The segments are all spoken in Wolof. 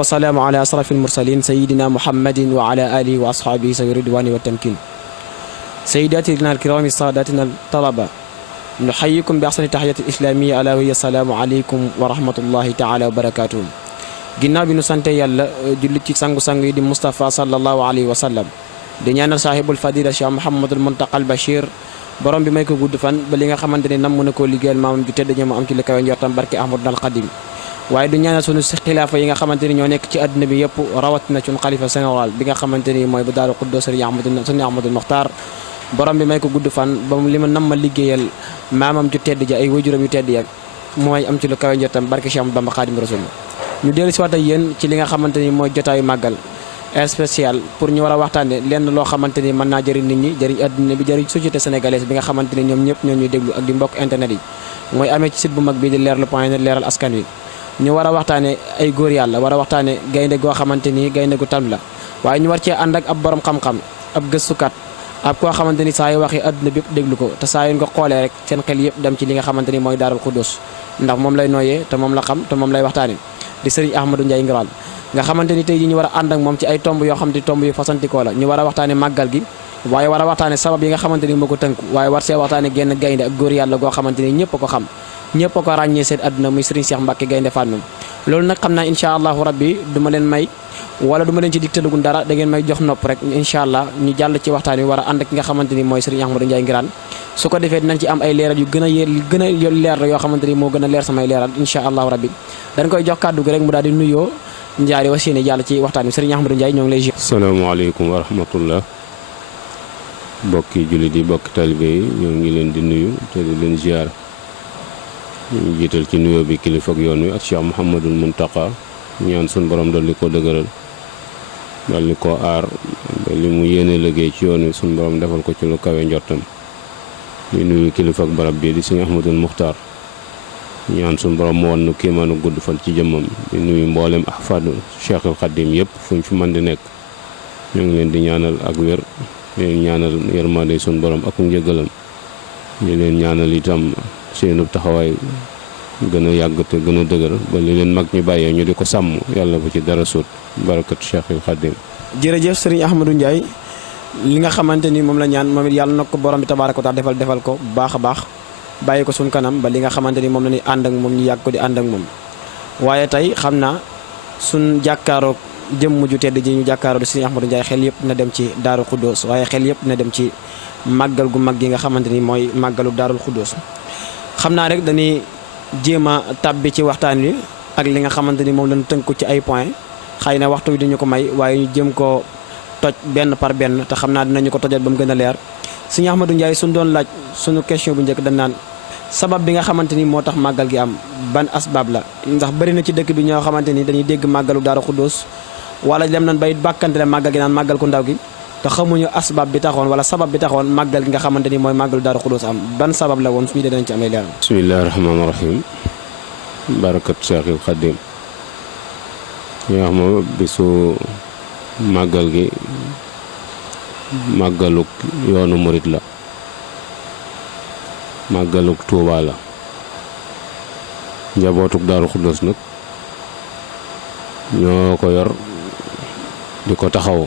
والسلام على أشرف المرسلين سيدنا محمد وعلى آله وأصحابه سوي الرضوان والتمكين. سيداتنا الكرام ساداتنا الطلبة نحييكم بأحسن تحية الإسلامية ألا وهي السلام عليكم ورحمة الله تعالى وبركاته. ginnaaw bi nu sante yàlla julli ci sangu-sang yi di Moustapha sallallahu alayhi wa sallam di ñaanal saahibul fadila Cheikh Mouhamadul Muntaqal Bachir borom bi may ko gudd fan ba li nga xamante ne nam mën a koo liggéeyal maamam ju tedd ñoo am ci li kawe njortam barke Ahmadul Xadim. waaye du ñaanal sunu xilaafa yi nga xamante ni ñoo nekk ci àdduna bi yëpp rawatina ci xalifa général bi nga xamante ni mooy bu Daaru Xuddoos Sëriñ Ahmadul Muxtaar borom bi may ko gudd fan ba li ma nam ma liggéeyal maamam ju tedd ja ay wajuram yu tedd ya mooy am ci lu kawe njortam barke Cheikh Ahmadou Bamba Xadim Rasul. ñu dellu si waat ak yéen ci li nga xamante ni mooy jotaayu màggal spécial pour ñu war a waxtaane lenn loo xamante ni mën naa jëriñ nit ñi jëriñ adduna bi jëriñ société sénégalaise bi nga xamante ni ñoom ñëpp ñoo ñuy déglu ak di mbokk internet yi mooy amee ci site bu mag bii di leerlu point net leeral askan wi. ñu war a waxtaane ay góor yàlla war a waxtaane gaynde goo xamante ni gaynde gu tam la waaye ñu war cee ànd ak ab borom xam-xam ab gëstukat ab koo xamante ni saa yu waxee adduna bi yëpp déglu ko te saa yu nga xoolee rek seen xel yëpp dem ci li nga xamante ni mooy Daarul Xuddoos ndax moom lay nooyee te moom la xam te moom lay waxtaane di Sëriñ Ahmadou Ndiaye Nguirane nga xamante ni tey ji ñu war a ànd ak moom ci ay tomb yoo xam te tomb yu fasantikoo la ñu war a waxtaane màggal gi waaye war a waxtaane sabab yi nga xamante ni moo ko tënku waaye war see waxtaane genn gaynde ak góor yàlla goo xamante ni ñëpp a ko xam ñëpp a ko ràññee seen àdduna muy Sëriñ Cheikh Mbacke Gaynde Fatma loolu nag xam naa incha allahu rabbi duma leen may wala duma leen ci digtalugun dara da ngeen may jox nopp rek incha allah ñu jàll ci waxtaan wi war a ànd ak ki nga xamante ni mooy Sëriñ Ahmadou Ndiaye Nguirane su ko defee dinañ ci am ay leeral yu gën a leer la yoo xamante ni moo gën a leer samay leeral incha allahu rabbi dañ koy jox kàddu gi rek mu daal di nuyoo njaari wa séene jàll ci waxtaan wi Sëriñ Ahmadou Ndiaye ñoo ngi lay ziar. salaamaaleykum wa rahmatullah bokki jullit yi bokki talibe yi ñoo ngi leen di nuyu te di leen ziar ñu jiital ci nuyoo bi kilifa ak yoon wi ak Cheikh Mouhamadul Muntaqa ñaan suñu borom dolli ko dëgëral dolli ko aar ba li mu yéene liggéey ci yoon wi suñu borom defal ko ci lu kawe njortam ñu nuyu kilifa ak barab bi di Sëriñ Ahmadul Muxtaar ñaan suñu borom mu wan nu kéemaanu gudd fan ci jëmmam di nuyu mboolem ahfaadu Cheikhul Xadim yëpp fuñ fi mën di nekk ñoo ngi leen di ñaanal ak wér leen ñaanal yërmande suñu borom ak njëgalam ñu leen ñaanal itam seenu taxawaay gën a yàgg te gën a dëgër ba li leen mag ñu bàyyee ñu di ko sàmm yàlla bu ci dara suut barakatu Cheikhul Xadim. jërëjëf Sëriñ Ahmadou Ndiaye li nga xamante ni moom la ñaan moom it yàlla na ko borom bi tabaaraka wa taala defal ko bu baax a baax bàyyi ko suñ kanam ba li nga xamante ni moom la ñuy ànd ak moom ñu yàgg ko di ànd ak moom waaye tey xam naa suñ jàkkaaroog jëmm ju tedd ji ñu jàkkaaroo di Sëriñ Ahmadou Ndiaye xel yëpp na dem ci Daarul Xuddoos waaye xel yëpp na dem ci màggal gu mag gi nga xamante ni mooy màggalu Daarul Xuddoos xam naa rek dañuy jéem a tàbbi ci waxtaan wi ak li nga xamante ni moom lañu tënku ci ay point xëy na waxtu wi duñu ko may waaye ñu jëm ko toj benn par benn te xam naa dinañu ko tojal ba mu gën a leer Sëriñ Ahmadou Ndiaye suñ doon laaj suñu question bu njëkk dañ naan sabab bi nga xamante ni moo tax màggal gi am ban asbab la ndax bëri na ci dëkk bi ñoo xamante ni dañuy dégg màggalu Daaru Xuddoos wala dem nañ bay bàkkante le màggal gi naan màggal ku ndaw gi te xamuñu asbab bi taxoon wala sabab bi taxoon màggal gi nga xamante ni mooy màggalu Daaru Xuddoos am ban sabab la woon suñu dee dañ ci amee leeral. bismillahi rahmaani rahim barakat Cheikhul Xadim ñu wax ma bisu màggal gi màggaluk yoonu murit la màggaluk Tuuba la njabootuk Daaru Xuddoos nag ñoo ko yor di ko taxaw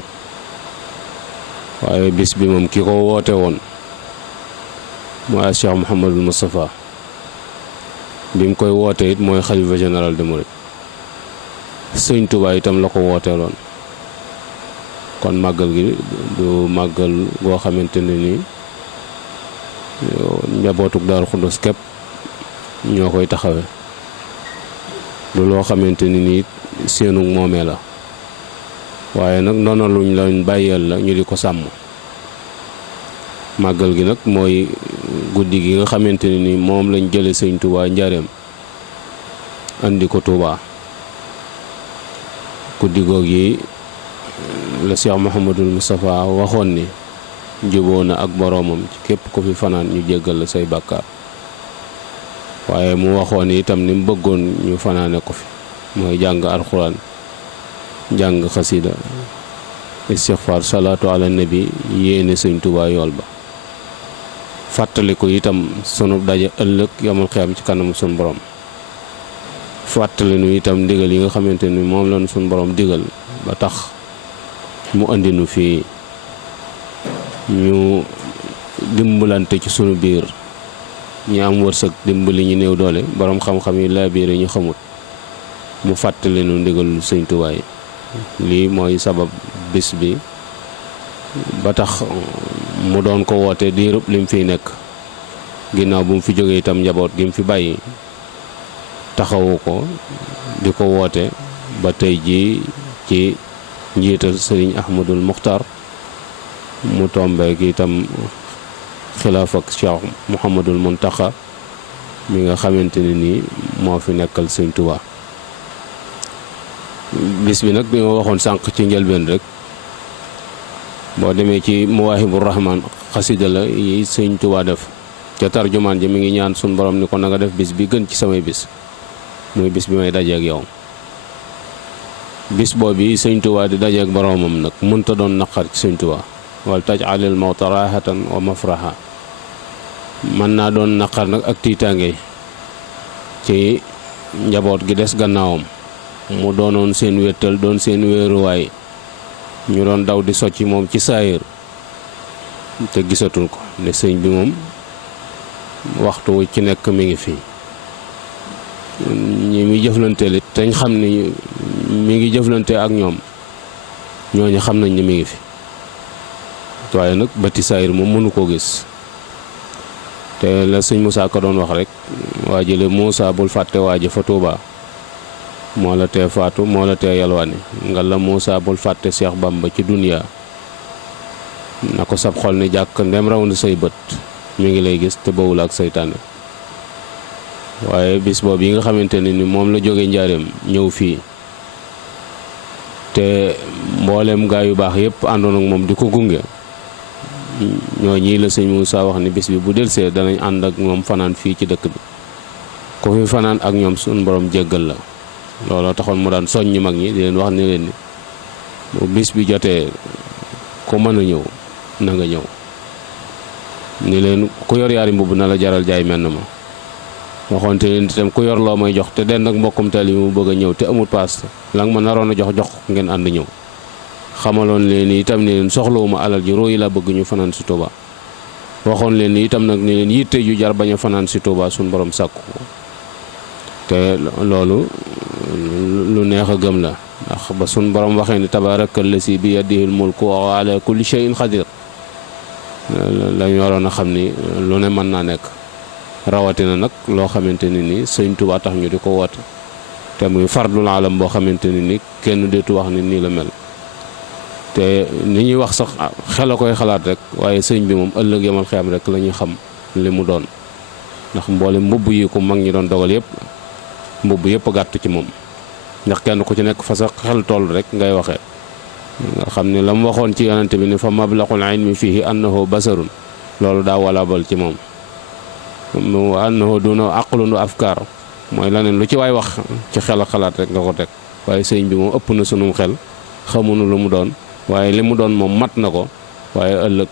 waaye bis bi moom ki ko woote woon mooy Cheikh Mouhamadul Moustapha bi mu koy woote it mooy xalifa général de Mouride Sëñ Tuuba itam la ko wooteeloon kon màggal gi du màggal goo xamante ne nii njabootuk Daaru Xuddoos képp ñoo koy taxawee du loo xamante ni nii seenu moomee la waaye nag noonu luñ lañ bàyyeel la ñu di ko sàmm màggal gi nag mooy guddi gi nga xamante ne ni moom lañ jële Sëñ Tuuba njaareem andi ko Tuuba guddi goog yi la Cheikh Mouhamadul Moustapha waxoon ni juboo na ak boroomam ci képp ko fi fanaan ñu jéggal la say bàkkaar waaye mu waxoon itam ni mu bëggoon ñu fanaane ko fi mooy jàng alxuraan jàng xasida istixfaar salaatu ala nabi yéene Sëñ Tuuba yool ba fàttali ko itam sunu daje ëllëg yamul xiyam ci kanam sunu borom fàttali nu itam ndigal yi nga xamante ni moom lañu suñu borom digal ba tax mu andi nu fii ñu dimbalante ci sunu biir ñi am wërsëg dimbali ñu néew doole borom xam-xam yi laa biir ñu xamut mu fàttali nu ndigalul Sëñ Tuubaa yi lii mooy sabab bis bi ba tax mu doon ko woote diirub lim fiy nekk ginnaaw bu mu fi jógee itam njaboot gi mu fi bàyyi taxawu ko di ko woote ba tey jii ci njiital Sëriñ Ahmadul Muxtar mu tombeek itam xilaaf ak Cheikh Mouhamadul Muntaxa mi nga xamante ne nii moo fi nekkal Sëñ Tuubaa bis bi nag bi ma waxoon sànq ci njëlbeen rek boo demee ci Muwaahibur Rahmaan xasida la yi Sëñ Tuubaa def ca tarjumaan ji mi ngi ñaan sun borom ni ko na nga def bis bi gën ci samay bis muy bis bi may dajeek yow bis boobu Sëñ Tuubaa di dajeek boromam nag mënta doon naqar ci Sëñ Tuubaa wal taj'alil mawta raahatan wa mafraha mën naa doon naqar nag ak tiitaange ci njaboot gi des gannaawam mu doonoon seen wéttal doon seen wéeruwaay ñu doon daw di socc moom ci saayir te gisatul ko ne sëñ bi moom waxtu wu ci nekk mi ngi fi ñi muy jëflanteel it te ñu xam ni mi ngi jëflante ak ñoom ñooñu xam nañ ni mi ngi fi waaye nag bëti saayir moom mënu koo gis te la sëñ Moussa ko doon wax rek waa jële Moussa bul fàtte waa ji fa Tuuba moo la tee faatu moo la tee yalwaani nga la Moussa bul fàtte Cheikh Bamba ci duniya na ko sab xol ni jàkk ndem raw na say bët mi ngi lay gis te bawul ak saytaane waaye bis boobu yi nga xamante ne ni moom la jóge njaareem ñëw fii te mboolem gaa yu baax yëpp àndoon ak moom di ko gunge ñoo ñii la sëñ Moussa wax ni bis bi bu delsee danañ ànd ak moom fanaan fii ci dëkk bi ku fi fanaan ak ñoom suñu borom jéggal la looloo taxoon mu daan soññ mag ñi di leen wax ni leen ni bu bis bi jotee ku mën a ñëw na nga ñëw ni leen ku yor yaari mbubb na la jaral jaay menn ma waxoonte leen itam ku yor loo may jox te den nag mbokkum tali yi mu bëgg a ñëw te amul paas la nga ma naroon a jox ngeen ànd ñëw xamaloon leen ni itam ni leen soxlawuma alal ji roo yi la bëgg ñu fanaan si Tuuba waxoon leen ni itam nag ni leen yitte ju jar bañ a fanaan si Tuuba suñu borom sàkku ko te loolu lu neex a gëm la ndax ba suñu borom waxee ni tabaarakal lasi bi yadihil mulku wa ala kulli shay'in qadir lañu waroon a xam ni lu ne mën naa nekk rawatina nag loo xamante ni ni Sëñ Tuuba tax ñu di ko woote te muy fardul alam boo xamante ni ni kenn deetu wax ni nii la mel te ni ñuy wax sax xel a koy xalaat rek waaye sëñ bi moom ëllëg yamal xiyam rek la ñuy xam li mu doon ndax mboole mbubb yi ko mag ñi doon dogal yëpp mbubb yëpp gàtt ci moom ndax kenn ku ci nekk fa sa xel toll rek ngay waxee nga xam ne la mu waxoon ci yonante bi ni fa mablaqul ilmi fihi annahu basarun loolu daa walabal ci moom mu annahu duna aqlun wa afkaar mooy leneen lu ci waay wax ci xel a xalaat rek nga ko teg waaye sëñ bi moom ëpp na sunum xel xamunu lu mu doon waaye li mu doon moom mat na ko waaye ëllëg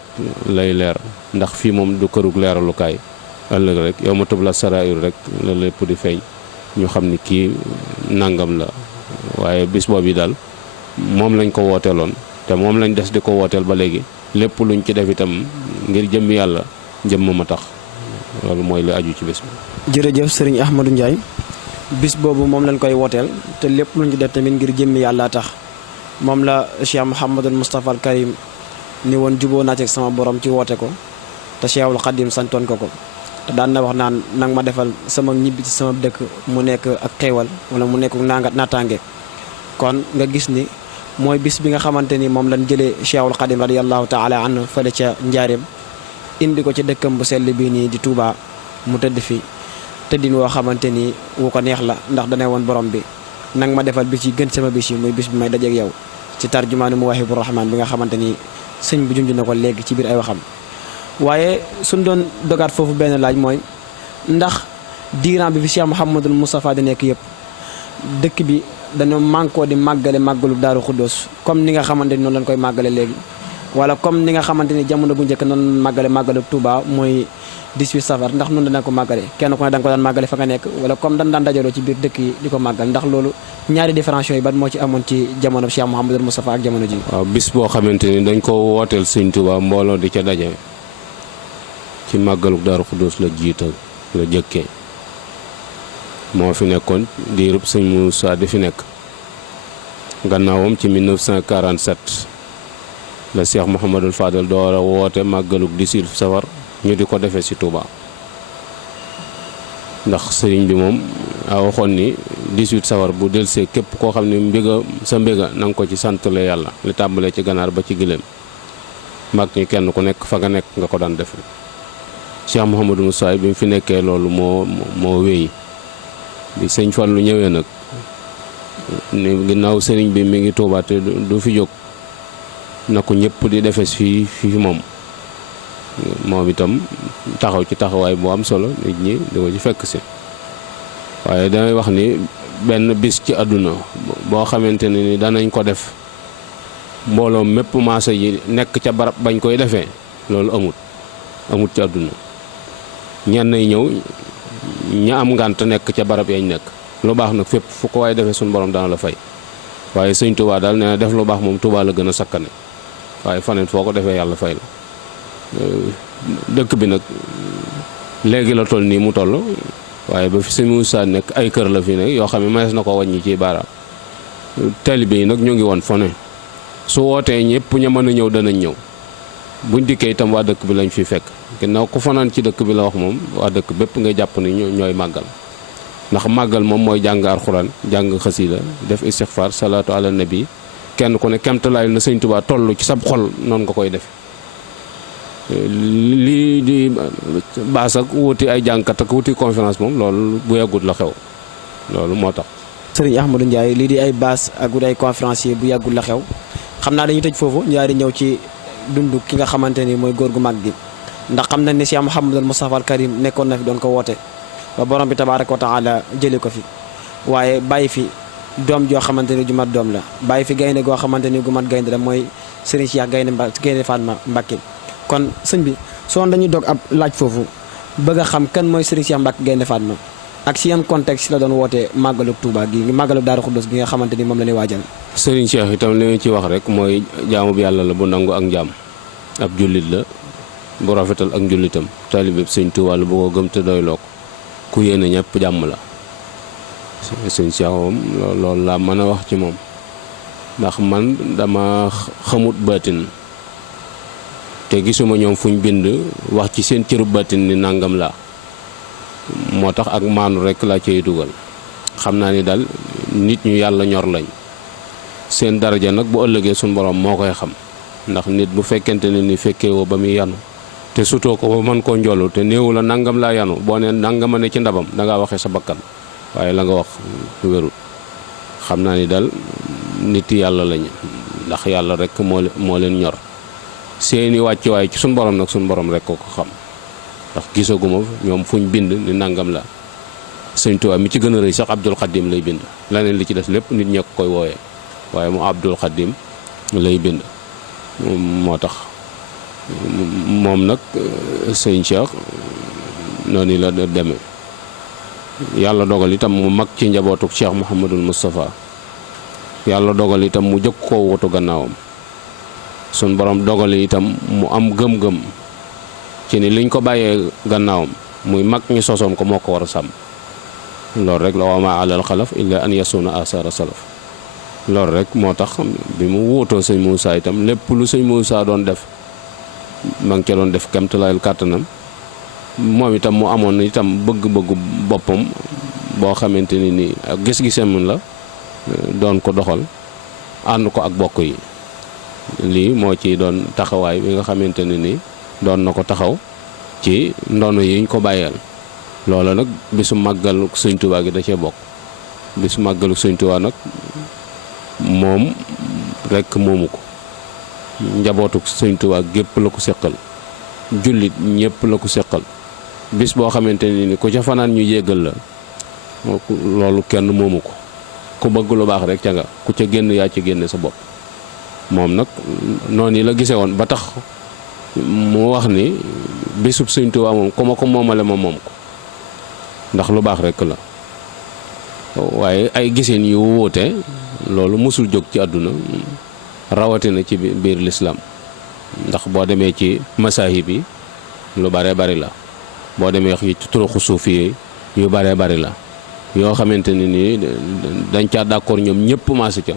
lay leer ndax fii moom du kërug leeralukaay ëllëg rek yow ma tëb la saraayur rek la lépp di feeñ ñu xam ni kii nangam la waaye bis boobu yi daal moom lañ ko wooteeloon te moom lañ des di ko wooteel ba léegi lépp luñ ci def itam ngir jëmm yàlla jëmm ma tax loolu mooy li aju ci bis bi. jërëjëf sëriñ Ahmadou Ndiaye bis boobu moom lañ koy wooteel te lépp luñ ci def tamit ngir jëmmi yàlla tax moom la Cheikh Mouhamadul Moustapha al Karim ni woon juboo naa ci sama borom ci woote ko te Cheikhul Khadim santoon ko te daan na wax naan nang ma defal sama ñibbi ci sama dëkk mu nekk ak xéewal wala mu nekk naataange kon nga gis ni mooy bis bi nga xamante ni moom lañ jëlee Cheikhul Khadim radiyallahu taala anhu fële ca njaareem indi ko ci dëkkam bu sell bii nii di Touba mu tëdd fi tëddin woo xamante ni wu ko neex la ndax dana woon borom bi nang ma defal bis yi gën sama bis yi muy bis bi may dajeeg yow ci tarjumaanu Muwaahibur Rahmaan bi nga xamante ni sëñ bi junj na ko léegi ci biir ay waxam. waaye suñ doon dogaat foofu benn laaj mooy ndax diiran bi fi Cheikh Mouhamadul Moustapha di nekk yëpp dëkk bi dañoo mànkoo di màggale màggalu Daaru Xuddoos comme ni nga xamante ni noonu lañ koy màggale léegi wala comme ni nga xamante ni jamono bu njëkk noonu màggale Touba mooy 18 safar ndax noonu dana ko màggale kenn ku ne da nga ko daan màggale fa nga nekk wala comme dañ daan dajaloo ci biir dëkk yi di ko màggal ndax loolu ñaari différence yi ban moo ci amoon ci jamono Cheikh Mouhamadul Moustapha ak jamono ji. waaw bis boo xamante ni dañ ko wooteel sëñ Touba mbooloo di ca daje ci màggalu Daaru Xudoos la jiital la jëkkee moo fi nekkoon diirub sëñ Moussa di fi nekk gannaawam ci 1947 la Cheikh Mouhamadul Fadel door a woote màggalug 18 safar ñu di ko defee ci Touba ndax sëriñ bi moom a waxoon ni 18 safar bu delsee képp koo xam ne sa mbéga na nga ko ci santale yàlla li tàmbalee ci ganaar ba ci giléem mag ñi kenn ku nekk fa nga nekk nga ko daan defe Cheikh Mouhamadou Moussa bi mu fi nekkee loolu moo wéy bi sëñ Fallu ñëwee nag ni ginnaaw sëriñ bi mi ngi Touba te du fi jóg na ko ñëpp di defes fii moom itam taxaw ci taxawaay bu am solo nit ñi di ko ci fekk si waaye damay wax ni benn bis ci àdduna boo xamante ne ni danañ ko def mbooloo mépp maasa yi nekk ca barab bañ koy defee loolu amut ci àdduna ñenn yi ñëw ña am ngànt nekk ca barab yañ nekk lu baax nag fépp fu ko waaye defee suñu borom dana la fay waaye sëñ Touba daal nee na def lu baax moom Touba la gën a sakkane waaye faneen foo ko defee yàlla fay la dëkk bi nag léegi la toll nii mu toll waaye ba fi sëñ Moussa nekk ay kër la fi nekk yoo xam ne manees na ko wàññi ci baaraam taalibe yi nag ñu ngi woon fone su wootee ñëpp ña mën a ñëw danañ ñëw buñ dikkee itam waa dëkk bi lañ fi fekk ginnaaw ku fanaan ci dëkk bi la wax moom waa dëkk bépp ngay jàpp ni ñooy màggal ndax màggal moom mooy jàng alxuraan jàng xasida def istixfaar salaatu ala nabi kenn ku ne kemtalaay na sëñ Tuubaa toll ci sab xol noonu nga koy def lii di baas ak wuti ay jàngkat ak wuti conférence moom loolu bu yàggut la xew loolu moo tax. Sëriñ Ahmadou Ndiaye lii di ay baas ak wuti ay conférencier bu yàggul la xew xam naa dañuy tëj foofu ñaari ñëw ci dund ki nga xamante ni mooy góor gu mag gi ndax xam nañ ne Cheikh Mouhamadul Moustapha al Karim nekkoon na fi doon ko woote ba borom bi tabaaraka wa taala jëlee ko fi waaye bàyyi fi doom joo xamante ni ju mat doom la bàyyi fi gaynde goo xamante ni gu mat gaynde la mooy Serigne Cheikh gaynde Fatma Mbacké kon sëñ bi soo dañuy dog ab laaj foofu bëgg a xam kan mooy Serigne Cheikh Mbacké gaynde Fatma ak si yan contexte la doon wootee màggalu Touba gi màggalu Daaru Xudoos gi nga xamante ni moom la ñuy waajal. Serigne Cheikh itam li ñu ci wax rek mooy jaamu bi yàlla la bu nangu ak njaam ab jullit la bu rafetal ak njullitam taalibe sëñ Touba la bu ko gëm te doyloo ko ku yéene ñëpp jàmm la sëñ Cheikh moom loolu laa mën a wax ci moom ndax man dama xamut baatin te gisuma ñoom fuñ bind wax ci seen cëru baatin ni nangam laa moo tax ak maanu rekk laa cay dugal xam naa ni daal nit ñu yàlla ñor lañ seen daraja nag bu ëllëgee suñu borom moo koy xam ndax nit bu fekkente ne ni fekkee woo ba muy yanu te sutoo ko ba mën koo njolu te néewu la nangam laa yanu boo nee nangama ne ci ndabam dangaa waxee sa bakkan waaye la nga wax wérul xam naa ni daal nit yàlla lañ ndax yàlla rek moo leen ñor seeni wàccuwaay ci suñu borom nag suñu borom rek ko xam ndax gisaguma ñoom fuñ bind ni nangam la sëñ Tuubaa mi ci gën a rëy sax Abdul Xaddim lay bind leneen li ci des lépp nit ñee ko koy wooyee waaye mu Abdul Xaddim lay bind moo tax moom nag sëñ Cheikh noonu la demee yàlla dogal itam mu mag ci njabootuk Cheikh Mouhamadul Moustapha yàlla dogal itam mu jëkk koo wutu gannaawam sun borom dogal itam mu am gëm-gëm ci ni liñ ko bàyyee gannaawam muy mag ñi sosoon ko moo ko war a sàmm loolu rek la wa maa alal xalaf illa an yasuna asara salaf loolu rek moo tax bi mu wuutoo sëñ Moussa itam lépp lu sëñ Moussa doon def ma ngi ca doon def kemtalaayal kàttanam moom itam mu amoon itam bëgg-bëggu boppam boo xamante ni nii ak gis-gisam la doon ko doxal ànd ko ak bokk yi lii moo ci doon taxawaay bi nga xamante ne nii doon na ko taxaw ci ndono yiñ ko bàyyeel loola nag bisu màggalu sëñ Tuubaa gi da cee bokk bisu màggalu sëñ Tuubaa nag moom rekk moomu ko njabootuk sëñ Tuubaa gépp la ko seqal jullit ñëpp la ko seqal bis boo xamante ni ku ca fanaan ñu yéggal la loolu kenn moomu ko ku bëgg lu baax rek ca nga ku ca génn yaa ci génne sa bopp moom nag noonu yi la gisee woon ba tax mu wax ni bisub Sëñ Tuubaa moom ku ma ko moomale ma moom ko ndax lu baax rekk la. waaye ay giseen yu wuute loolu mësul jóg ci àdduna rawatina ci biir lislaam ndax boo demee ci masaahib yi lu bare bari la, boo demee ci turuxu suufi yi yu bare bari la yoo xamante ne nii dañ caa d'accord ñoom ñëpp maase ca.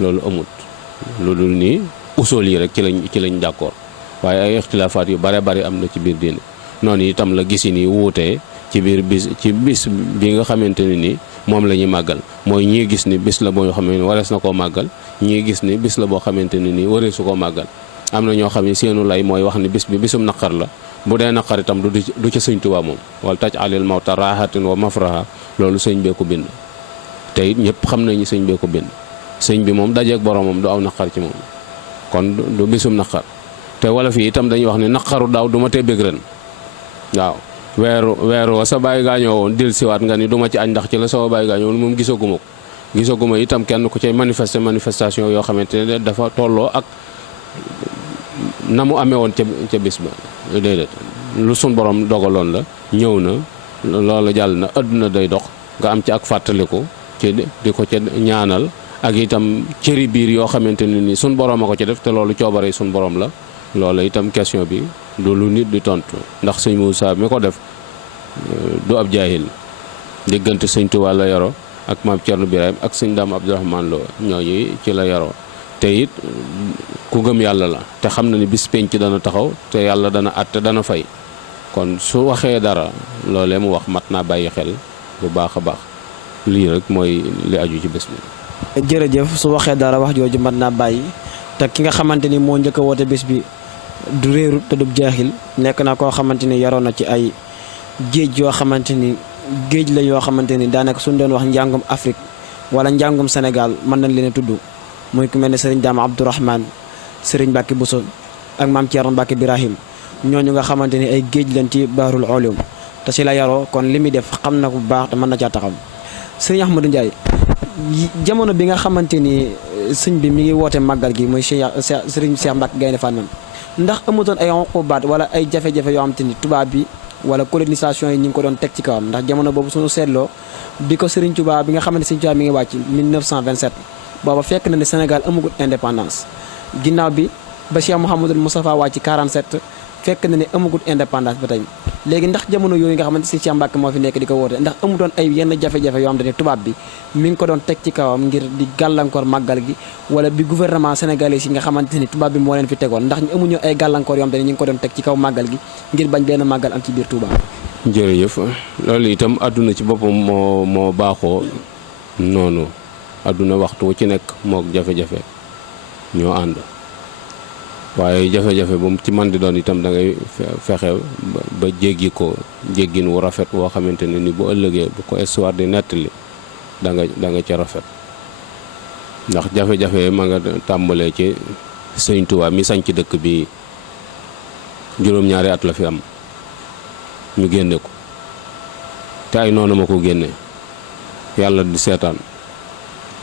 loolu amut lu dul nii usul yi rek ci lañ d'accord waaye ay ixtilaafaat yu bare bari am na ci biir diine. noonu itam la gisi ni wuutee ci biir bis bi nga xamante ne nii moom la ñuy màggal mooy ñii gis ni bis la boo xam ne warees na koo màggal, ñii gis ni bis la boo xamante ne nii wareesu koo màggal. am na ñoo xam ne seenu lay mooy wax ni bis bi bisum naqar la, bu dee naqar itam du ca Sëñ Tuubaa moom wala taj alil mawta raahatin wa mafraha loolu sëñ bee ko bind. te it ñëpp xam nañu sëñ bee ko bind. sëñ bi moom dajeeg boromam du aw naqar ci moom kon du bisum naqar. te wala fii itam dañuy wax ni naqaru daaw du ma tee bëgg ren. waaw weeru wa sa bàyyi gaañoo woon dil siwaat nga ni du ma ci añ ndax ci la sama bàyyi gaañoo woon moom gisaguma itam kenn ku cay manifestation yoo xamante ne dafa tolloo ak na mu amee woon ca bis ba. déedéet lu sun borom dogaloon la, ñëw na, loolu jàll na, àdduna day dox nga am ci ak fàttaliku ci di ko ca ñaanal ak itam cëri biir yoo xamante ne ni sun borom a ko ci def te loolu coobare sun borom la. loolu itam question bi du lu nit di tontu ndax sëñ Moussa mi ko def du ab jaahil. diggante sëñ Tuubaa la yoro ak maam Cerno Birahim ak sëñ Daam Abdourahmane Lo ñooñu ci la yaroo. te it ku gëm yàlla la te xam na ni bis penc dana taxaw te yàlla dana àtte dana fay. kon su waxee dara loolee mu wax mat naa bàyyi xel bu baax a baax. lii rek mooy li aju ci bés bi. jërëjëf su waxee dara wax jooju mat naa bàyyi te ki nga xamante ni moo njëkk a woote bés bi du réerut te du jaaxil nekk na koo xamante ni yaroon na ci ay géej yoo xamante ni géej la yoo xamante ni daanaka suñ doon wax njàngum Afrique wala njàngum Sénégal mën nañ leen a tudd muy ku mel ne Serigne Dame Abdourahmane, Serigne Mbacke Bousso ak maam Thierno Mbacke Birahim ñooñu nga xamante ni ay géej lañ ci baarul ulum te si la yaroo kon li muy def xam na ko bu baax te mën na caa taxaw. Serigne Ahmadou Ndiaye jamono bi nga xamante ni sëñ bi mi ngi woote màggal gi muy Serigne Cheikh Mbacke Gaïndé Fatma ndax amutoon ay xubaat wala ay jafe-jafe yoo xamante ni tubaab bi wala colonisation yi ñu ngi ko doon teg ci kawam ndax jamono boobu suñu seetloo bi ko Serigne Touba bi nga xamante Serigne Touba mi ngi wàcc 1927 booba fekk na ne Sénégal amagut indépendance. ginnaaw bi ba Cheikh Mouhamadul Moustapha wàcc 47 fekk na ne amagut indépendance ba tey léegi ndax jamono yooyu nga xamante si Cheikh Mbacke moo fi nekk di ko woote ndax amutoon ay yenn jafe-jafe yoo xamante ne tubaab bi mi ngi ko doon teg ci kawam ngir di gàllankoor màggal gi wala bi gouvernement sénégalais yi nga xamante ni tubaab bi moo leen fi tegoon ndax ñu amuñu ay gàllankoor yoo xamante ne ñu ngi ko doon teg ci kaw màggal gi ngir bañ benn màggal am ci biir Touba. jërëjëf loolu itam àdduna ci boppam moo baaxoo noonu àdduna waxtu ci nekk mook jafe-jafe ñoo ànd. waaye jafe-jafe bu mu ci man di doon itam da ngay fexe ba jéggi ko jéggin wu rafet woo xamante ne ni bu ëllëgee bu ko histoire di nettali da nga ca rafet ndax jafe-jafe ma nga tàmbalee ci Sëñ Tuubaa mi sañ ci dëkk bi juróom-ñaari at la fi am ñu génne ko te ay noonu ma ko génne yàlla di seetaan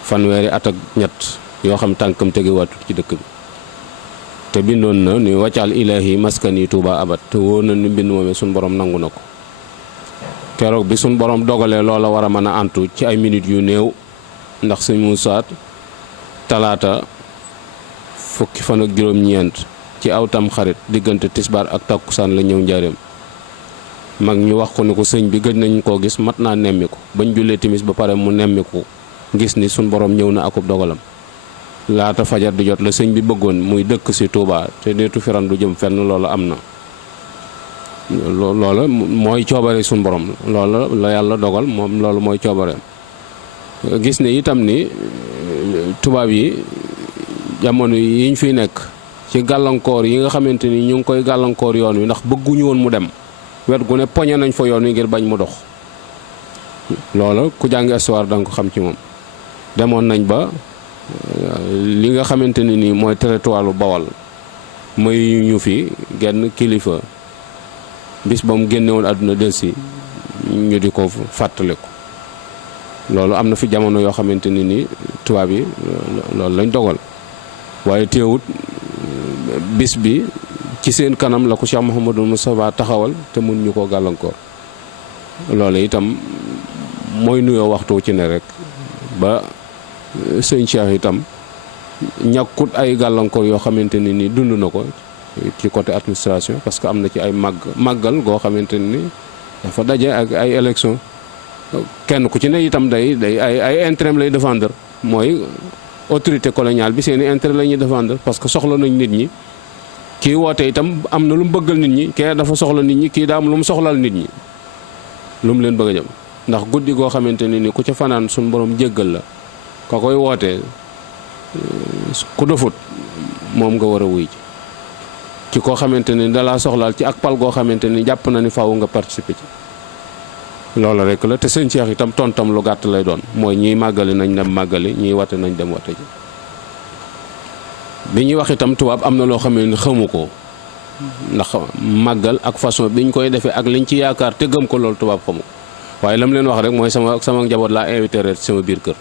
fanweeri at ak ñett yoo xam tànkam tegewaatut ci dëkk bi te bindoon na ni waccal ilaahi maskani Touba abat te wóor na ni mbind moomee suñ borom nangu na ko keroog bi suñ borom dogalee loola war a mën a antu ci ay minutes yu néew ndax sëñ Moussa talaata fukki fan ak juróom-ñeent ci aw tam xarit diggante tisbaar ak takkusaan la ñëw njaareem mag ñu wax ko ni ko sëñ bi gëj nañ koo gis mat naa nemmiku bañ jullee timis ba pare mu nemmiku gis ni suñ borom ñëw na akub dogalam laata fajar di jot la sëñ bi bëggoon muy dëkk ci Touba te deetu firan du jëm fenn loola am na loola mooy coobare suñ borom loola la yàlla dogal moom loolu mooy coobare gis ne itam ni tubaab yi jamono yi ñu fiy nekk ci gàllankoor yi nga xamante ni ñu ngi koy gàllankoor yoon wi ndax bëgguñu woon mu dem wet gu ne poñe nañ fa yoon wi ngir bañ mu dox loola ku jàng histoire danga ko xam ci moom demoon nañ ba li nga xamante ne nii mooy territoire Bawal may ñu fi genn kilifa bis ba mu génne woon àdduna delsi ñu di ko fàttaliku loolu am na fi jamono yoo xamante ne nii tubaab yi loolu lañ dogal waaye teewut bis bi ci seen kanam la ko Cheikh Mouhamadou Moustapha taxawal te mun ñu koo gàllankoor. loolu itam mooy nuyoo waxtu ci ne rek ba sëñ Cheikh itam ñàkkut ay gàllankoor yoo xamante ne ni dund na ko ci côté administration parce que am na ci ay màggal goo xamante ni dafa daje ak ay élection kenn ku ci ne itam day ay intérêt lay défendre mooy autorité coloniale bi seeni intérêt la ñuy défendre parce que soxla nañ nit ñi kii woote itam am na lu mu bëggal nit ñi kii dafa soxla nit ñi kii daa am lu mu soxlal nit ñi lu mu leen bëgg a jëm ndax guddi goo xamante ne ni ku ca fanaan suñu borom jéggal la ka koy wootee ku dofut moom nga war a wuy ci koo xamante ni dalaa soxlaal ci ak pal goo xamante ni jàpp na ni faaw nga participer ci loolu rek la te sëñ Cheikh itam tontam lu gàtt lay doon mooy ñiy màggali nañ dem màggali ñiy wate nañ dem wate ji bi ñuy wax itam tubaab am na loo xam ne xamu ko ndax màggal ak façon biñ koy defee ak liñ ci yaakaar te gëm ko loolu tubaab xamu ko waaye lam leen wax rek mooy sama njaboot laa invité rek sama biir kër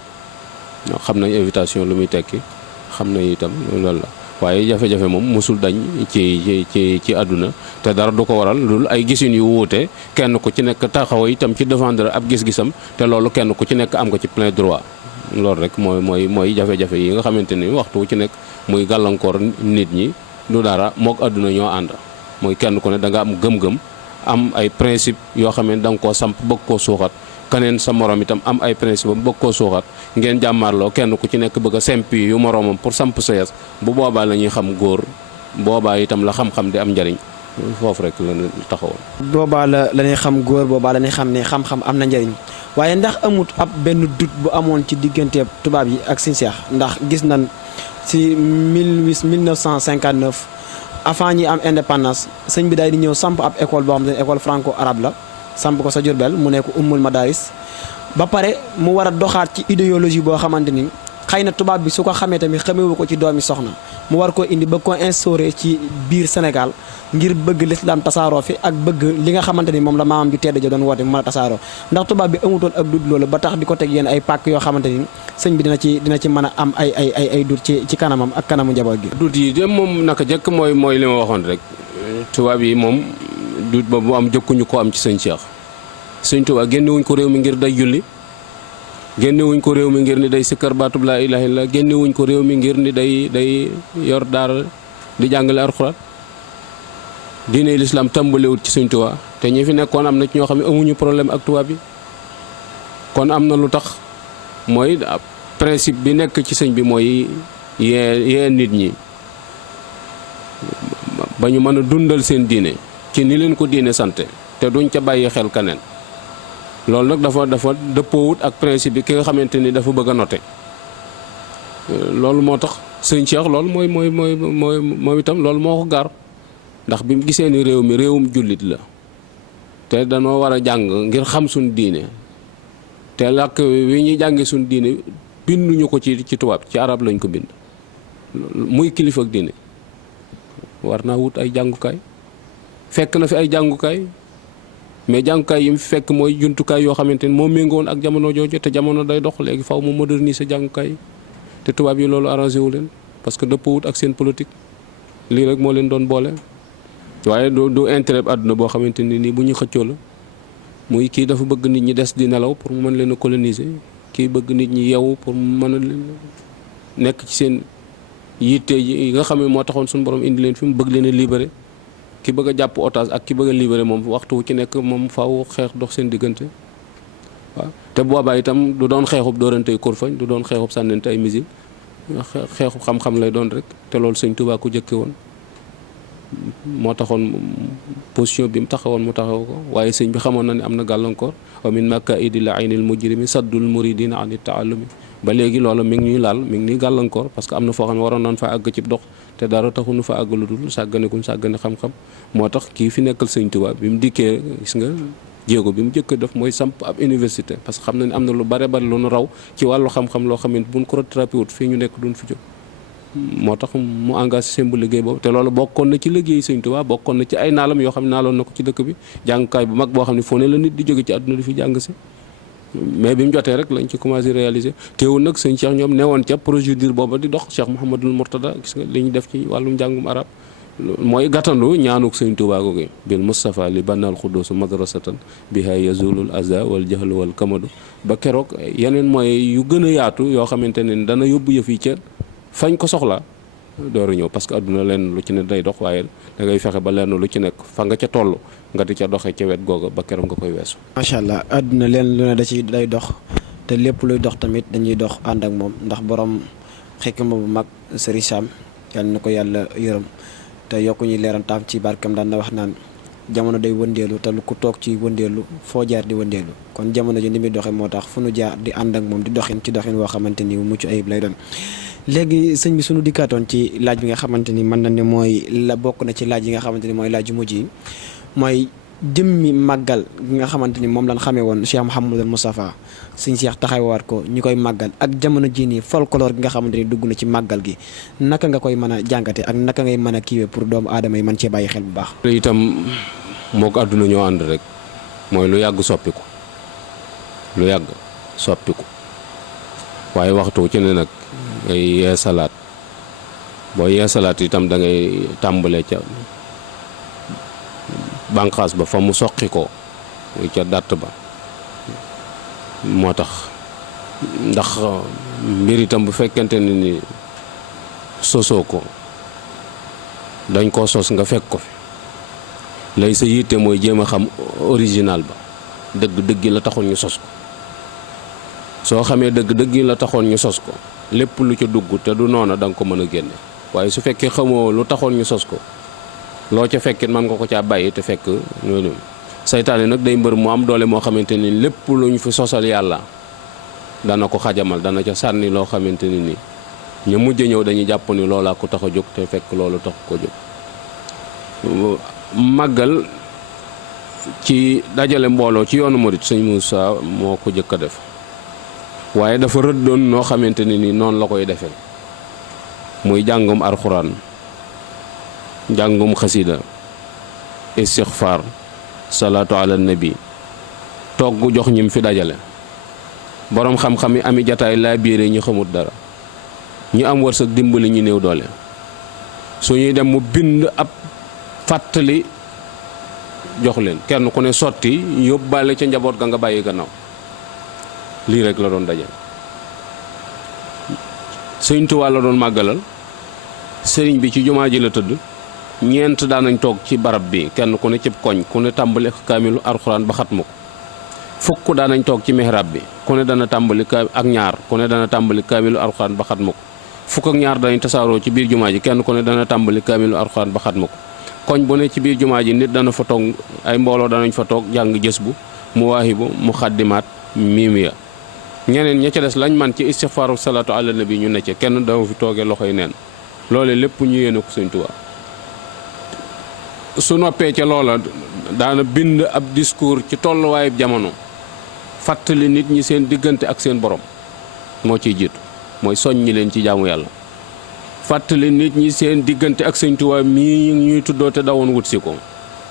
xam nañ invitation lu muy tekki xam nañ itam loolu la waaye jafe-jafe moom mosul dañ ci àdduna te dara du ko waral loolu ay gisin yu wuute kenn ku ci nekk taxaw itam ci défendre ab gis-gisam te loolu kenn ku ci nekk am nga ci plein droit loolu rek mooy jafe-jafe yi nga xamante ni waxtu ci nekk muy gàllankoor nit ñi du dara mook àdduna ñoo ànd mooy kenn ku ne da nga am gëm-gëm am ay principe yoo xam ne da nga koo samp bëgg koo suuxat keneen sa morom itam am ay principe am bëgg koo suuxat ngeen jàmmaarloo kenn ku ci nekk bëgg a sempi yu moromam pour samp sa yas bu boobaa la ñuy xam góor boobaa itam la xam-xam di am njariñ foofu rek la taxawoon. boobaa la ñuy xam góor boobaa la ñuy xam ne xam-xam am na njariñ waaye ndax amut ab benn doute bu amoon ci diggante tubaab yi ak Sëñ Cheikh ndax gis nañ ci 1959 avant ñi am indépendance sëñ bi daal di ñëw samp ab école boo xam ne école franco arabe la samp ko sa Jurbel mu nekk Ummul Madaris ba pare mu war a doxaat ci idéologie boo xamante ni xëy na tubaab bi su ko xamee tamit xamewu ko ci doomi soxna mu war koo indi bëgg koo instauré ci biir Sénégal ngir bëgg l'islam tasaaroo fi ak bëgg li nga xamante ni moom la maamam ju tedd ja doon woote mu mën a tasaaroo ndax tubaab bi amutoon ak dut loolu ba tax di ko teg yéen ay pàkk yoo xamante ni sëñ bi dina ci mën a am ay dut ci kanamam ak kanamu njaboot gi. dut yi de moom naka jëkk mooy li ma waxoon rek tubaab yi moom dut ba bu am jëkkuñu ko am ci sëñ Cheikh sëñ Tuubaa génnewuñ ko réew mi ngir day julli génnewuñ ko réew mi ngir ni day sikkar baatub laa ilaaha illa génnewuñ ko réew mi ngir ni day yor daara di jàngale alxuraan diine lislaam tàmbalewut ci sëñ Tuubaa te ñi fi nekkoon am na ci ñoo xam ne amuñu problème ak tubaab bi kon am na lu tax mooy principe bi nekk ci sëñ bi mooy yee nit ñi ba ñu mën a dundal seen diine ci ni leen ko diine sante te duñ ca bàyyi xel kaneen loolu nag dafa dëppoowut ak principe bi ki nga xamante ni dafa bëgg a noté loolu moo tax sëñ Cheikh loolu mooy itam loolu moo ko gaar ndax bi mu gisee ni réew mi réewum jullit la te danoo war a jàng ngir xam suñ diine te làkk wi ñuy jànge suñ diine binduñu ko ci tubaab ci arab lañ ko bind muy kilifa ak diine war naa wut ay jàngukaay fekk na fi ay jàngukaay mais jàngukaay yi mu fekk mooy jumtukaay yoo xamante ni moo méngoon ak jamono jooju te jamono day dox léegi faw mu moderniser jàngukaay yi te tubaab yi loolu arrangé wu leen parce que dëppwut ak seen politique lii rek moo leen doon boole waaye du intérêt àdduna boo xamante ni nii bu ñu xëccoo la muy kii dafa bëgg nit ñi des di nelaw pour mu mën leen a coloniser kii bëgg nit ñi yeewu pour mu mën a nekk ci seen yitte yi nga xam ne moo taxoon suñu borom indi leen fi mu bëgg leen a libéré ki bëgg a jàpp otage ak ki bëgg a libéré moom waxtu wu ci nekk moom faaw xeex dox seen diggante waaw te boobaa itam du doon xeexub dóorante kurfañ du doon xeexub sànnante ay missile xeexub xam-xam lay doon rek te loolu sëñ Tuubaa ku jëkke woon moo taxoon position bi mu taxawoon mu taxaw ko waaye sëñ bi xamoon na ne am na gàllankoor wa min makaidi la aynil mujrimi saddul muridina an taallumi ba léegi loolu mi ngi ñuy laal mi ngi ñuy gàllankoor parce que am na foo xam ne waroon nañ fa àgg ci dox te dara taxuñu fa àgg lu dul sàggane kuñ sàggane xam-xam moo tax kii fi nekkal sëñ Tuubaa bi mu dikkee gis nga jéego bi mu jëkk def mooy samp ab université parce que xam na ne am na lu bare lu nu raw ci wàllu xam-xam loo xam ne buñ ko rattrapé wut fii ñu nekk duñ fi jóg moo tax mu engagé seen bu liggéey boobu te loolu bokkoon na ci liggéey sëñ Tuubaa bokkoon na ci ay naalam yoo xam ne naaloon na ko ci dëkk bi jàngukaay bu mag boo xam ne foo ne la nit di jóge ci àdduna di fi jàng si mais bi mu jotee rek lañ ci commencé réaliser teewul nag sëñ Cheikh ñoom newoon ca procédure booba di dox. Cheikh Mouhamadul Mourtada gis nga li ñu def ci wàllum njàngum arab mooy gàttandu ñaanuk sëñ Tuubaa googu bil Mustafa li bannal xuddoosu madrasatan biha yazulul aza wal jahlu wal kamadu ba keroog yeneen mooy yu gën a yaatu yoo xamante ne dana yóbbu yëf yi ca fañ ko soxla door a ñëw parce que adduna lenn lu ci ne day dox waaye da ngay fexe ba lenn lu ci nekk fa nga ca toll nga di ca doxee ca wet googa ba keroog nga koy weesu. macha allah adduna leen lu ne da ci day dox te lépp luy dox tamit dañuy dox ànd ak moom ndax borom xikma bu mag Sëriñ Sam yàlla na ko yàlla yërëm te yokku ñuy leeram taam ci barkam daan na wax naan jamono day wëndeelu te lu ku toog ci wëndeelu foo jaar di wëndeelu kon jamono ji ni muy doxee moo tax fu nu jaar di ànd ak moom di doxin ci doxin woo xamante ni mucc ayib lay doon. léegi sëñ bi suñu dikkaatoon ci laaj bi nga xamante ni mën na ne mooy la bokk na ci laaj yi nga xamante ni mooy laaj yu mujj yi mooy jëmmi màggal gi nga xamante ni moom lañ xamee woon Cheikh Mouhamadul Moustapha sëñ Cheikh taxawaat ko ñu koy màggal ak jamono jii nii folklore gi nga xamante ni dugg na ci màggal gi naka nga koy mën a jàngate ak naka ngay mën a kiiwee pour doomu aadama yi mën cee bàyyi xel bu baax. itam moo ko àdduna ñoo ànd rek mooy lu yàgg soppiku lu yàgg soppiku waaye waxtu ci ne nag ngay yeesalaat boo yeesalaat itam da ngay tàmbalee ca bànqaas ba fa mu soqi ko ca dàtt ba moo tax ndax mbir itam bu fekkente ne ni sosoo ko dañ koo sos nga fekk ko fi lay sa yitte mooy jéem a xam original ba dëgg-dëgg la taxoon ñu sos ko soo xamee dëgg-dëgg la taxoon ñu sos ko lépp lu ca dugg te du noona da nga ko mën a génne waaye su fekkee xamoo lu taxoon ñu sos ko loo ca fekkit mën nga ko caa bàyyi te fekk noonu saytaane nag day mbër mu am doole moo xamante ni lépp lu ñu fi sosal yàlla dana ko xajamal dana ca sànni loo xamante ni nii ñu mujj ñëw dañuy jàpp ni loolaa ko tax a jóg te fekk loolu tax ko jóg. màggal ci dajale mbooloo ci yoonu murit sëñ Moussa moo ko jëkk a def waaye dafa rëddoon noo xamante ni nii noonu la koy defee muy jàngum alxuraan njàngum xasida istixfaar salaatu ala nabi togg jox ñim fi dajale boroom xam-xam yi ami jataay laa biire ñu xamut dara ñu am wërsëg dimbali ñu néew doole su ñuy dem mu bind ab fàttali jox leen kenn ku ne sotti yóbbaale ca njaboot ga nga bàyyi gannaaw lii rek la doon dajale sëñ Tuubaa la doon màggalal sëriñ bi ci jumaa ji la tëdd ñeent daanañ toog ci barab bi kenn ku ne cib koñ ku ne tàmbali kaamilu alxuraan ba xatmu ko fukk daanañ toog ci mihrab bi ku ne dana tàmbali ak ñaar ku ne dana tàmbali kaamilu alxuraan ba xatmu ko fukk ak ñaar danañ tasaaroo ci biir jumaa ji kenn ku ne dana tàmbali kaamilu alxuraan ba xatmu ko koñ bu ne ci biir jumaa ji nit dana fa toog ay mbooloo danañ fa toog jàng jës bu mu waahibu mu xaddimaat miimiya ñeneen ña ca des lañ man ci istixfaaru salaatu ala nabi ñu ne ca kenn dafa fi toogee loxoy neen loole lépp ñu yéene ko Sëñ Tuubaa su noppee ca loola daana bind ab discours ci tolluwaayub jamono fàttali nit ñi seen diggante ak seen borom moo ciy jiitu mooy soññi leen ci jaamu yàlla fàttali nit ñi seen diggante ak Sëñ Tuubaa mii ñuy tuddoo te dawoon wut si ko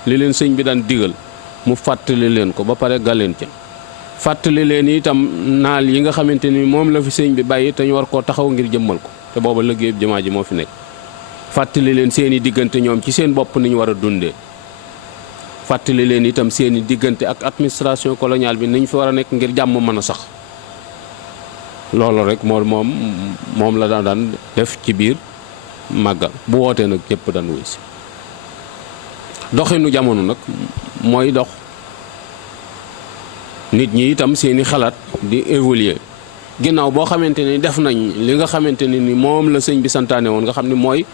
li leen sëñ bi daan digal mu fàttali leen ko ba pare galeen ca fàttali leen itam naal yi nga xamante ni moom la fi sëñ bi bàyyi te ñu war koo taxaw ngir jëmmal ko te booba liggéey jumaa ji moo fi nekk fàttali leen seeni diggante ñoom ci seen bopp ni ñu war a dundee fàttali leen itam seeni diggante ak administration coloniale bi ni ñu fi war a nekk ngir jàmm mën a sax loolu rek moom la daan def ci biir màggal bu wootee nag képp daan wuy si doxinu jamono nag mooy dox nit ñi itam seeni xalaat di évoluer ginnaaw boo xamante ni def nañ li nga xamante ni moom la sëñ bi santaane woon nga xam ni mooy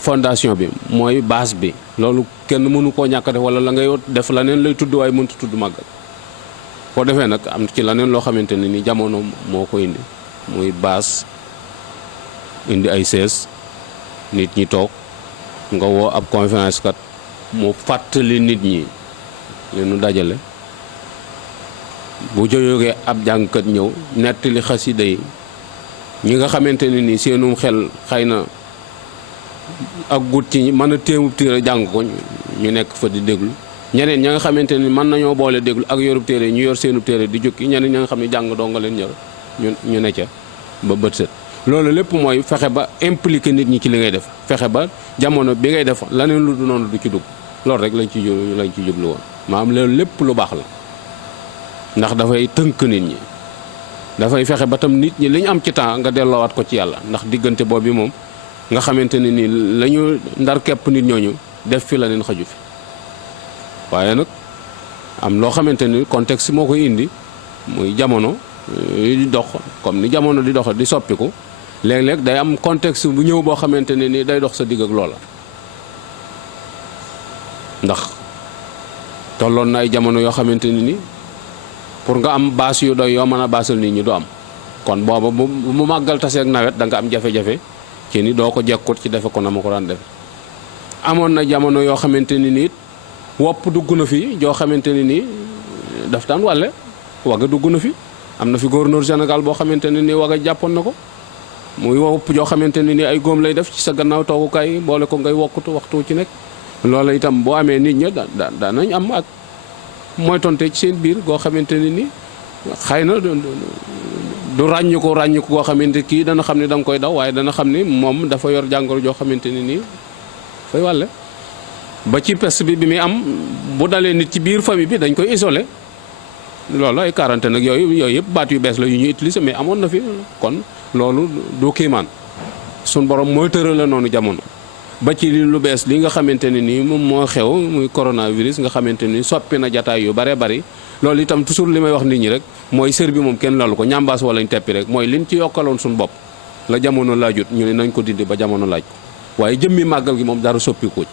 fondation bi mooy base bi loolu kenn mënu koo ñàkk def wala la ngay def la neen lay tudd waaye mënut tudd màggal boo defee nag am ci la neen loo xamante ne ni jamono moo ko indi muy base indi ay sees nit ñi toog nga woo ab conférence kat mu fàttali nit ñi leenu dajale bu jógee ab jàngkat ñëw nettali xasida yi ñi nga xamante ne ni seenum xel xëy na ak gut ci mën a téemub tiir a jàng ko ñu nekk fa di déglu ñeneen ña nga xamante ni mën nañoo boole déglu ak yorub téere ñu yor seenub téere di jukki, ñeneen ña nga xam ne jàng doo nga leen ñor ñu ne ca ba bët set. loolu lépp mooy fexe ba impliqué nit ñi ci li ngay def, fexe ba jamono bi ngay def laneen lu du noonu du ci dugg. loolu rek lañ ci jublu woon. maanaam loolu lépp lu baax la ndax dafay tënk nit ñi, dafay fexe ba tam nit ñi li ñu am ci temps nga delloowaat ko ci yàlla, ndax diggante boobu moom nga xamante ne nii la ñu ndar képp nit ñooñu def fi la leen xaju fi. waaye nag am loo xamante ni contexte moo koy indi, muy jamono di dox comme ni jamono di dox di soppiku, léeg-léeg day am contexte bu ñëw boo xamante ne ni day dox sa digg ak loola. ndax tolloon na ay jamono yoo xamante ne ni pour nga am baas yu doy yoo mën a baasal nit ñi du am, kon booba bu mu màggal taseeg nawet da nga am jafe-jafe ci ni doo ko jekkut ci defe ko na ma ko daan def. amoon na jamono yoo xamante ni nit wopp dugg na fi joo xamante ni nii daf daan wàlle, waga dugg na fi. am na fi gouverneur général boo xamante ne nii waga jàppoon na ko, muy wopp joo xamante ne nii ay góom lay def ci sa gannaaw toogukaay boole ko ngay wokkutu waxtu ci nekk. loola itam boo amee nit ña daanañ am ak mooy tonte ci seen biir goo xamante ne ni xëy na du ràññu ko goo xamante kii dana xam ne da nga koy daw, waaye dana xam ni moom dafa yor jàngoro joo xamante ne nii fay wàlle. ba ci peste bi muy am bu dalee nit ci biir famille bi dañ koy isolé, loolu ay quarantaine nag yooyu yëpp baat yu bees la yu ñuy utiliser, mais amoon na fi. kon loolu du kiimaan, suñ borom mooy tërale noonu jamono. ba ci lu bees li nga xamante ne nii moom moo xew muy coronavirus nga xamante ni soppi na jataay yu bare bari. loolu itam toujours li may wax nit ñi rek mooy sër bi moom kenn lalu ko, ñambaas wala ñu teppi rek mooy liñ ci yokkaloon suñu bopp la jamono laajut ñu ne nañ ko dindi ba jamono laaj ko. waaye jëmmi màggal gi moom dara soppiku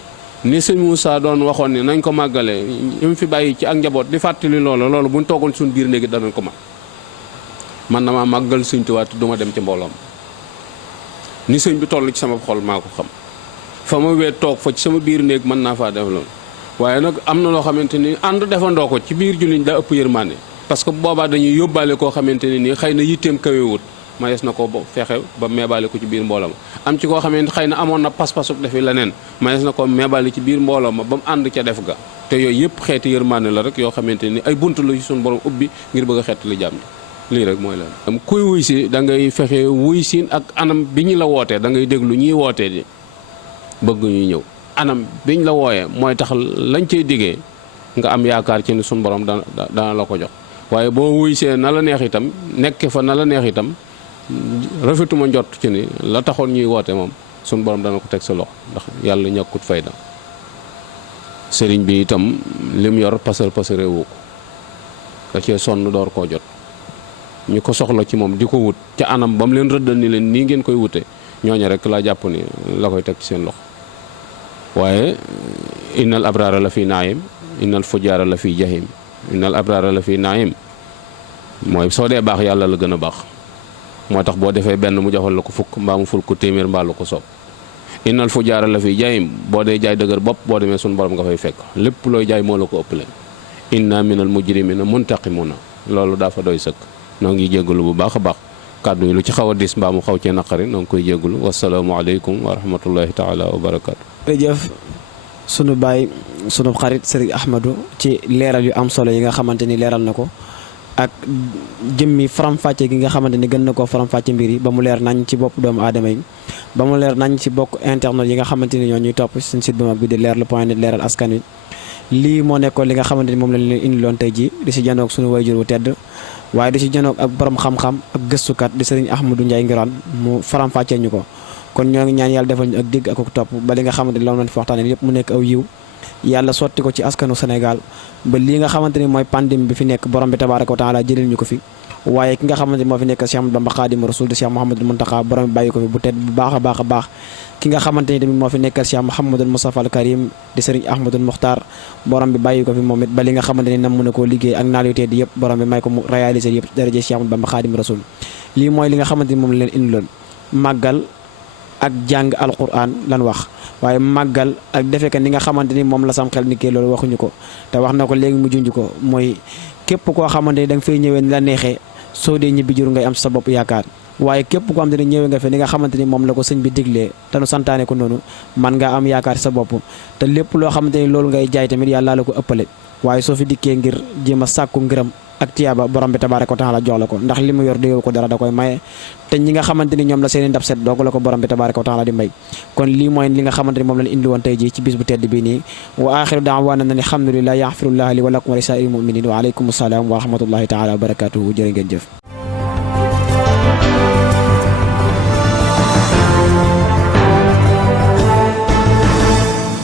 ni sëñ Moussa doon waxoon ni nañ ko màggale ñu fi bàyyi ci ak njaboot di fàttali loolu buñ toogoon suñu biir néegi danañ ko man na maa màggal Sëñ Tuubaa du ma dem ci mbooloom ni sëñ bi toll ci sama xol maa ko xam. fa ma weet toog fa ci sama biir néeg mën naa faa def loolu, waaye nag am na loo xamante ni ànd defandoo ko ci biir julliñ daa ëpp yërmande, parce que boobaa dañuy yóbbaale koo xamante ne nii xëy na yitteem kawewut mayees na ko fexe ba meebaale ko ci biir mbooloo ma. am ci koo xamante xëy na amoon na pas-pasuk defi leneen mayees na ko meebaale ci biir mbooloo ma ba mu ànd ca def ga. te yooyu yëpp xeeti yërmande la rek yoo xamante ni ay bunt la suñu borom ubbi ngir bëgg a xeet li jàmm lii rek mooy leen. kuy wuy si da ngay fexe wuy si ak anam bi ñu la wootee, da ngay déglu ñuy wootee di bëgg ñuy ñëw. anam biñ la wooyee mooy tax lañ cay diggee nga am yaakaar ci ni suñu borom dana la ko jox, waaye boo wuy see na la neex itam nekk fa na la neex itam rafetuma njott ci ni la taxoon ñuy woote moom suñu borom dana ko teg sa loxo, ndax yàlla ñàkkut fayda. sëriñ bi itam lim yor pasare wu ko da cee sonn door koo jot. ñu ko soxla ci moom di ko wut ca anam ba mu leen rëddal ni leen nii ngeen koy wute ñooñu rek laa jàpp ni la koy teg ci seen loxo. waaye innal abraara la fi naayim innal fujaara la fi jahim. innal abraara la fi naayim mooy soo dee baax yàlla la gën a baax, moo tax boo defee benn mu joxal la ko fukk mbaa mu ful ko téeméer mbaa lu ko soob. innal fujaara la fi jahim boo dee jaay dëgër bopp boo demee suñu borom nga fay fekk lépp looy jaay moo la ko ëpp leen. inna minal mujrimina muntaqimuna loolu daa fa doy sëkk. noo ngi jégalu bu baax a baax kàddu yi lu ci xaw a dis mbaa mu xaw cee naqari noo ngi koy jégalu wasalaamualeykum wa rahmatullahi taala wa barakaatu. jërëjëf sunu baay sunu xarit Serigne Ahmadou ci leeral yu am solo yi nga xamante ni leeral na ko ak jëmmi faram-fàcce gi nga xamante ni gën na koo faram-fàcce mbir yi ba mu leer nañ ci bopp doomu aadama yi ba mu leer nañ ci bokk internet yi nga xamante ni ñoo ñuy topp suñu site bu mag bi di leerlu.net leeral askan wi. lii moo nekkoon li nga xamante ni moom lañ leen indiloon tey jii di si janoog suñu wayjur wu tedd waaye di si janoog ak borom xam-xam ak gëstukat di Serigne Ahmadou Ndiaye Nguirane mu faram-fàccee ñu ko. kon ñoo ngi ñaan yàlla defal ñu ak dégg ak topp ba li nga xamante ni loolu lañ fi waxtaanee yëpp mu nekk aw yiw yàlla sotti ko ci askanu Sénégal ba lii nga xamante ni mooy pandémie bi fi nekk borom bi tabaaraka wa taala jëlil ñu ko fi. waaye ki nga xamante ni moo fi nekk Cheikh Ahmadou Bamba Khadimu Rasul di Cheikh Mouhamadul Mountakha borom bi bàyyi ko fi bu tedd bu baax a baax a baax. ki nga xamante ni tamit moo fi nekkal Cheikh Mouhamadul Moustapha al Karim di Serigne Ahmadul Muxtaar borom bi bàyyi ko fi moom it ba li nga xamante ni nam mën a koo liggéey ak naal yu tedd yëpp borom bi may ko mu réaliser yëpp daraje Cheikh Ahmadou Bamba Khadimu Rasul. lii mooy li nga xamante ni moom la leen indiloon màggal ak jàng alquran lan wax waaye màggal ak defe ka ni nga xamante ni moom la sam xel ni kii loolu waxuñu ko te wax na ko léegi mu junj ko mooy képp koo xamante ni da nga fay ñëwee ni la neexee soo dee ñibbi jur ngay am sa bopp yaakaar waaye képp ko am te ne ñëwee nga fi ni nga xamante ni moom la ko sëñ bi diglee te nu santaane ko noonu man nga am yaakaar sa bopp te lépp loo xamante ni loolu ngay jaay tamit yàlla la ko ëppale waaye soo fi dikkee ngir jéem a sàkku ngërëm ak tiyaaba borom bi tabaaraka wa taala jox la ko ndax li mu yor déewu ko dara da koy maye te ñi nga xamante ni ñoom la seeni ndab set doog la ko borom bi tabaaraka wa taala di may kon lii mooy li nga xamante ni moom lañ indi woon tey jii ci bis bu tedd bii nii wa axiru daawaana na ni alhamdulilah yaxfirullah li wa lakum wa li saa'iril muminin wa aleykum salaam wa rahmatullahi taala wa barakatuhu jërë ngeen jëf